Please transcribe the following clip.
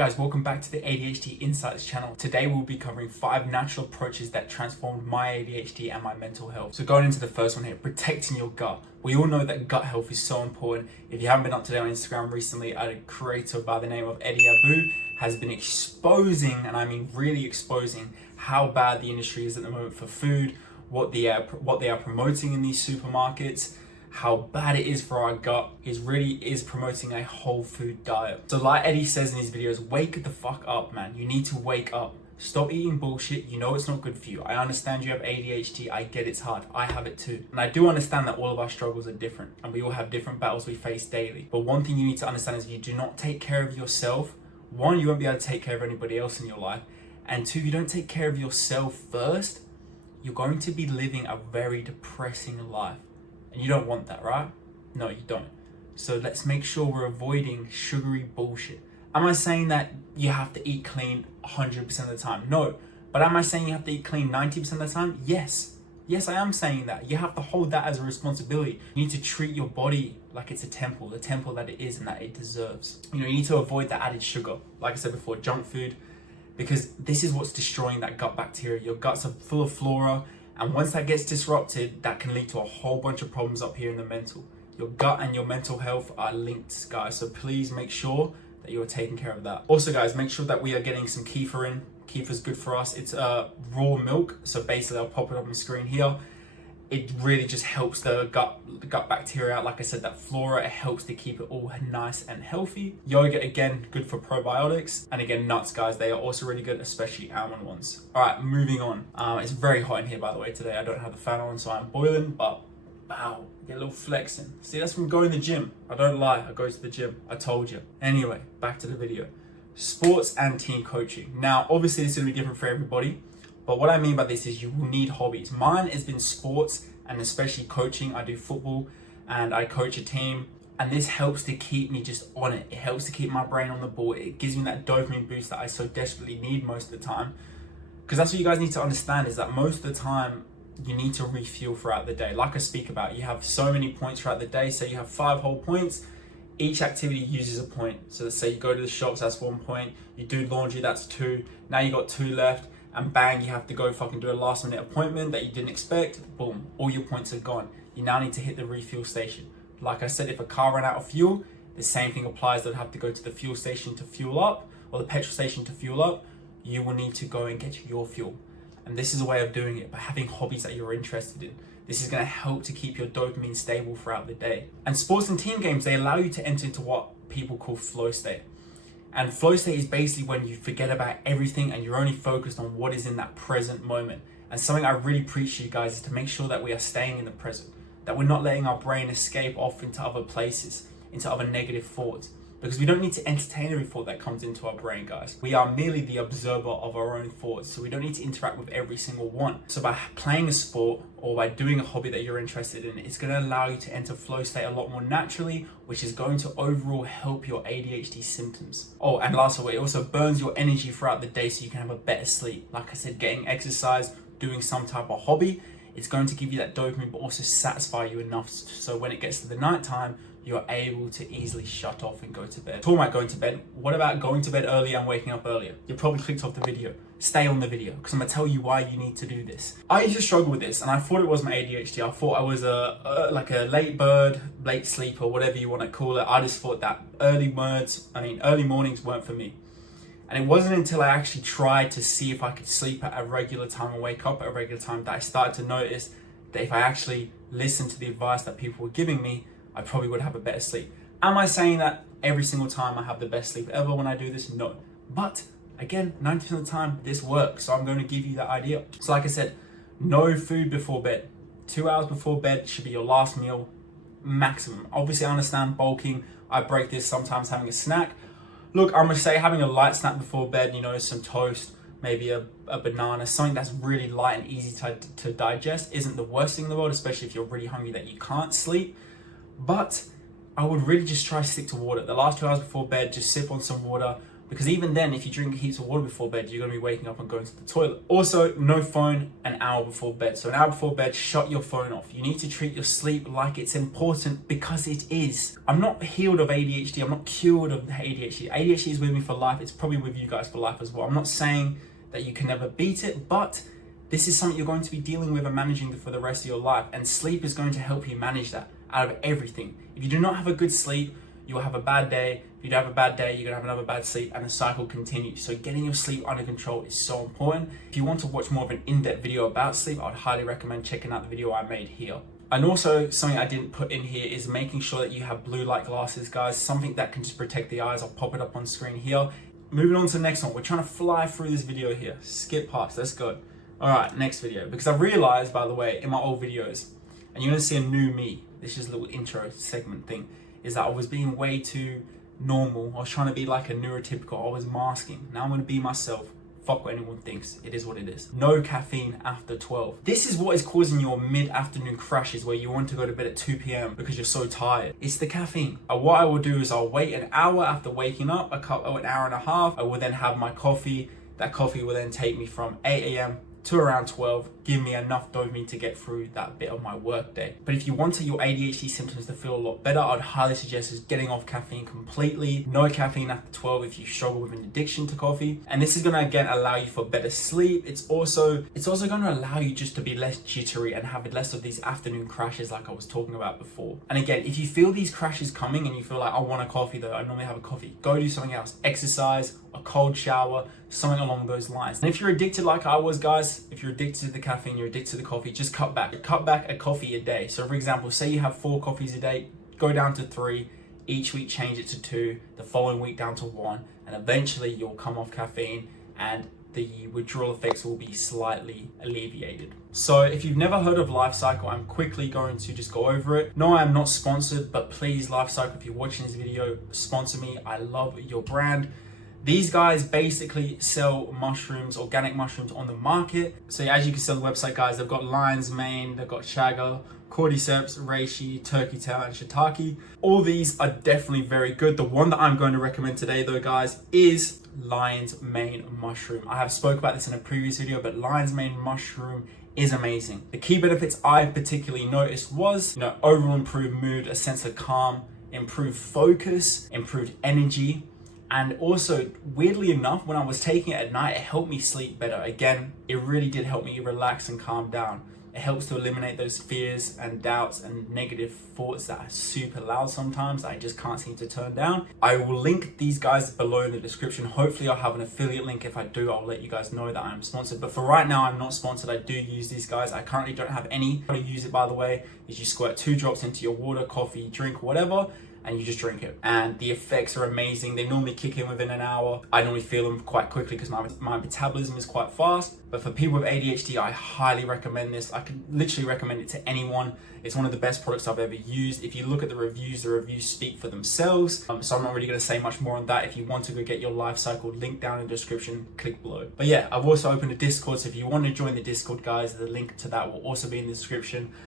Guys, welcome back to the ADHD Insights channel. Today we'll be covering 5 natural approaches that transformed my ADHD and my mental health. So going into the first one here, protecting your gut. We all know that gut health is so important. If you haven't been up to date on Instagram recently, a creator by the name of Eddie Abu has been exposing, and I mean really exposing, how bad the industry is at the moment for food, what they are promoting in these supermarkets, how bad it is for our gut. Is promoting a whole food diet. So like Eddie says in his videos, wake the fuck up, man. You need to wake up. Stop eating bullshit. You know it's not good for you. I understand you have ADHD. I get it's hard. I have it too. And I do understand that all of our struggles are different and we all have different battles we face daily. But one thing you need to understand is if you do not take care of yourself, one, you won't be able to take care of anybody else in your life. And two, if you don't take care of yourself first, you're going to be living a very depressing life. And you don't want that, right? No, you don't. So let's make sure we're avoiding sugary bullshit. Am I saying that you have to eat clean 100% of the time? No. But am I saying you have to eat clean 90% of the time? Yes. Yes, I am saying that. You have to hold that as a responsibility. You need to treat your body like it's a temple, the temple that it is and that it deserves. You need to avoid the added sugar. Like I said before, junk food, because this is what's destroying that gut bacteria. Your guts are full of flora. And once that gets disrupted, that can lead to a whole bunch of problems up here in the mental. Your gut and your mental health are linked, guys. So please make sure that you are taking care of that. Also, guys, make sure that we are getting some kefir in. Kefir is good for us. It's raw milk. So basically, I'll pop it up on the screen here. It really just helps the gut bacteria out. Like I said, that flora, it helps to keep it all nice and healthy. Yogurt, again, good for probiotics. And again, nuts, guys, they are also really good, especially almond ones. All right, moving on. It's very hot in here, by the way, today. I don't have the fan on, so I'm boiling, but wow, get a little flexing. See, that's from going to the gym. I don't lie, I go to the gym. I told you. Anyway, back to the video. Sports and team coaching. Now, obviously, this is gonna be different for everybody. But what I mean by this is you will need hobbies. Mine has been sports and especially coaching. I do football and I coach a team. And this helps to keep me just on it. It helps to keep my brain on the ball. It gives me that dopamine boost that I so desperately need most of the time. Because that's what you guys need to understand is that most of the time you need to refuel throughout the day. Like I speak about, you have so many points throughout the day. So you have 5 whole points. Each activity uses a point. So let's say you go to the shops, that's 1 point. You do laundry, that's 2. Now you got 2 left. And bang, you have to go fucking do a last minute appointment that you didn't expect. Boom, all your points are gone. You now need to hit the refuel station. Like I said, if a car ran out of fuel, the same thing applies. They'll have to go to the fuel station to fuel up or the petrol station to fuel up. You will need to go and get your fuel. And this is a way of doing it by having hobbies that you're interested in. This is going to help to keep your dopamine stable throughout the day. And sports and team games, they allow you to enter into what people call flow state. And flow state is basically when you forget about everything and you're only focused on what is in that present moment. And something I really preach to you guys is to make sure that we are staying in the present, that we're not letting our brain escape off into other places, into other negative thoughts. Because we don't need to entertain every thought that comes into our brain, guys. We are merely the observer of our own thoughts, so we don't need to interact with every single one. So by playing a sport or by doing a hobby that you're interested in, it's going to allow you to enter flow state a lot more naturally, which is going to overall help your ADHD symptoms. Oh, and last of all, it also burns your energy throughout the day so you can have a better sleep. Like I said, getting exercise, doing some type of hobby, it's going to give you that dopamine, but also satisfy you enough so when it gets to the nighttime, you're able to easily shut off and go to bed. Talking about going to bed, what about going to bed earlier and waking up earlier? You probably clicked off the video. Stay on the video because I'm gonna tell you why you need to do this. I used to struggle with this and I thought it was my ADHD. I thought I was like a late bird, late sleeper, whatever you want to call it. I just thought that early mornings weren't for me. And it wasn't until I actually tried to see if I could sleep at a regular time and wake up at a regular time that I started to notice that if I actually listened to the advice that people were giving me, I probably would have a better sleep. Am I saying that every single time I have the best sleep ever when I do this? No. But again, 90% of the time, this works. So I'm going to give you that idea. So like I said, no food before bed. 2 hours before bed should be your last meal maximum. Obviously, I understand bulking. I break this sometimes having a snack. Look, I'm going to say having a light snack before bed, some toast, maybe a banana, something that's really light and easy to digest isn't the worst thing in the world, especially if you're really hungry that you can't sleep. But I would really just try to stick to water. The last 2 hours before bed, just sip on some water. Because even then, if you drink heaps of water before bed, you're going to be waking up and going to the toilet. Also, no phone an hour before bed. So an hour before bed, shut your phone off. You need to treat your sleep like it's important, because it is. I'm not healed of ADHD. I'm not cured of ADHD. ADHD is with me for life. It's probably with you guys for life as well. I'm not saying that you can never beat it, but this is something you're going to be dealing with and managing for the rest of your life. And sleep is going to help you manage that out of everything. If you do not have a good sleep, you'll have a bad day. If you have a bad day, you're gonna have another bad sleep, and the cycle continues. So getting your sleep under control is so important. If you want to watch more of an in-depth video about sleep, I would highly recommend checking out the video I made here. And also, something I didn't put in here is making sure that you have blue light glasses, guys. Something that can just protect the eyes. I'll pop it up on screen here. Moving on to the next one. We're trying to fly through this video here. Skip past, let's go. All right, next video. Because I realized, by the way, in my old videos, and you're gonna see a new me, this is a little intro segment thing, is that I was being way too normal. I was trying to be like a neurotypical. I was masking. Now I'm gonna be myself. Fuck what anyone thinks. It is what it is. No caffeine after 12. This is what is causing your mid-afternoon crashes where you want to go to bed at 2 p.m. because you're so tired. It's the caffeine. What I will do is I'll wait an hour after waking up, an hour and a half. I will then have my coffee. That coffee will then take me from 8 a.m. to around 12, give me enough dopamine to get through that bit of my work day. But if you wanted your ADHD symptoms to feel a lot better, I'd highly suggest is getting off caffeine completely. No caffeine after 12 if you struggle with an addiction to coffee. And this is gonna again allow you for better sleep. It's also gonna allow you just to be less jittery and have less of these afternoon crashes like I was talking about before. And again, if you feel these crashes coming and you feel like I want a coffee though, I normally have a coffee, go do something else. Exercise, a cold shower, something along those lines. And if you're addicted like I was, guys, if you're addicted to the caffeine, you're addicted to the coffee, just cut back. Cut back a coffee a day. So for example, say you have 4 coffees a day, go down to 3, each week change it to 2, the following week down to 1, and eventually you'll come off caffeine and the withdrawal effects will be slightly alleviated. So if you've never heard of Cykel, I'm quickly going to just go over it. No, I'm not sponsored, but please, Cykel, if you're watching this video, sponsor me. I love your brand. These guys basically sell mushrooms, organic mushrooms on the market. So as you can see on the website, guys, they've got lion's mane, they've got chaga, cordyceps, reishi, turkey tail, and shiitake. All these are definitely very good. The one that I'm going to recommend today though, guys, is lion's mane mushroom. I have spoke about this in a previous video, but lion's mane mushroom is amazing. The key benefits I particularly noticed was, overall improved mood, a sense of calm, improved focus, improved energy. And also, weirdly enough, when I was taking it at night, it helped me sleep better. Again, it really did help me relax and calm down. It helps to eliminate those fears and doubts and negative thoughts that are super loud sometimes that I just can't seem to turn down. I will link these guys below in the description. Hopefully I'll have an affiliate link. If I do, I'll let you guys know that I'm sponsored. But for right now, I'm not sponsored. I do use these guys. I currently don't have any. How to use it, by the way, is you squirt 2 drops into your water, coffee, drink, whatever, and you just drink it. And the effects are amazing. They normally kick in within an hour. I normally feel them quite quickly because my metabolism is quite fast. But for people with ADHD, I highly recommend this. I could literally recommend it to anyone. It's one of the best products I've ever used. If you look at the reviews speak for themselves. So I'm not really gonna say much more on that. If you want to go get your Cykel, link down in the description, click below. But yeah, I've also opened a Discord. So if you want to join the Discord, guys, the link to that will also be in the description.